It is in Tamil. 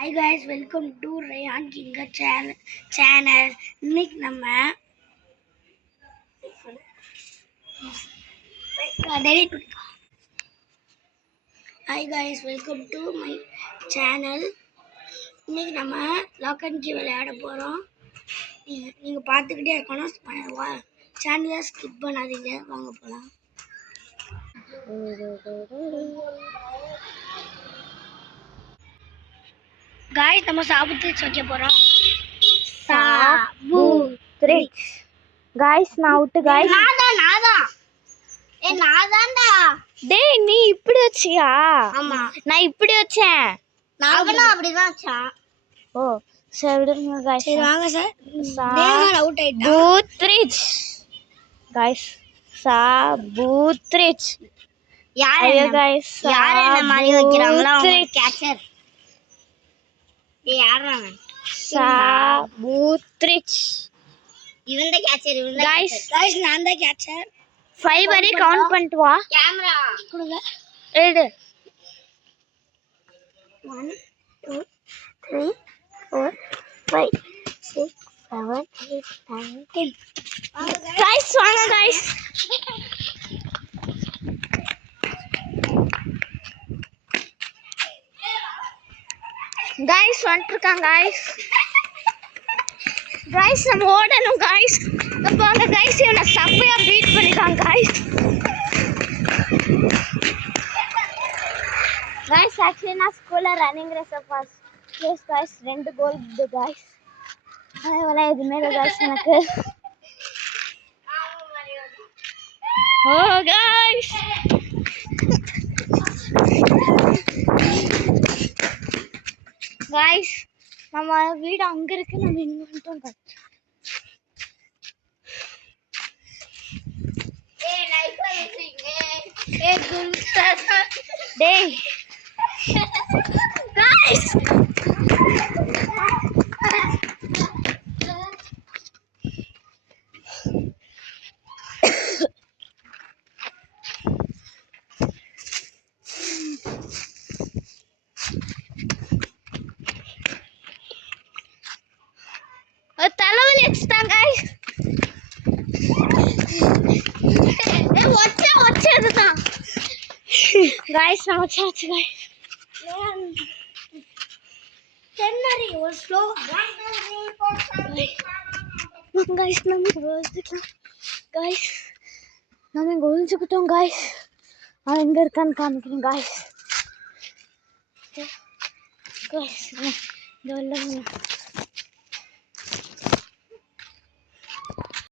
Hi guys, welcome to Rayan Kinga channel. இன்னைக்கு நம்ம Hi guys, welcome to my channel. இன்னைக்கு நம்ம லாக் அண்ட் கீ விளையாட போறோம். நீங்க பார்த்துக்கிட்டே இருக்கணும். சேனலை ஸ்கிப் பண்ணாதீங்க. வாங்க போலாம். guys, நம்ம சாபுத்ரிச் வைக்க போறோம். சாபுத்ரிச் guys நான் அவுட் guys நாதான் நாதான்டா. டேய் நீ இப்படி வச்சியா? ஆமா நான் இப்படி வச்சேன். நானும் அப்படிதான் வச்சேன். ஓ சரி விடுங்க guys. சரி வாங்க சார். தேவன் அவுட் ஆயிட்டான். சாபுத்ரிச் guys சாபுத்ரிச் யார் guys யார் என்ன மாதிரி வைக்கறாங்களோ அவங்க கேட்சர். யாரா சாபுத்ரிச் இவன் தான் கேட்சர். இவன் தான் guys நான் தான் கேட்சர். 5 வரை கவுண்ட் பண்ணிட்டு வா. கேமரா கொடுங்க. எடு 1 2 3 4 5 6 7 8 9 10. guys வாங்க guys. guys வந்துட்டாங்க guys நம்ம ஓடணும் guys. அப்ப அங்க guys இவனை சப்பையா பீட் பண்ணிட்டாங்க guys actually நான் ஸ்கூல்ல running race first place guys 2 கோல் இது guys. அதனால எதுமே இல்ல guys எனக்கு. oh guys guys நம்ம வீடு அங்க இருக்கு. நம்ம இங்க வந்துட்டோம் guys. ஏய் லைக் பண்ணுங்க. ஏய் குல்தா டேய் guys தலைவலி வச்சுட்டான் guys. ஒச்சதுதான் guys நான் வச்சாச்சு guys. தென்னரி ஒரு ஸ்லோ guys நம்ம ஒழிச்சுக்கலாம் guys. நம்ம இங்க ஒழிச்சுக்கிட்டோம் guys. அவன் எங்க இருக்கான்னு காமிக்கிறேன் guys. guys இந்த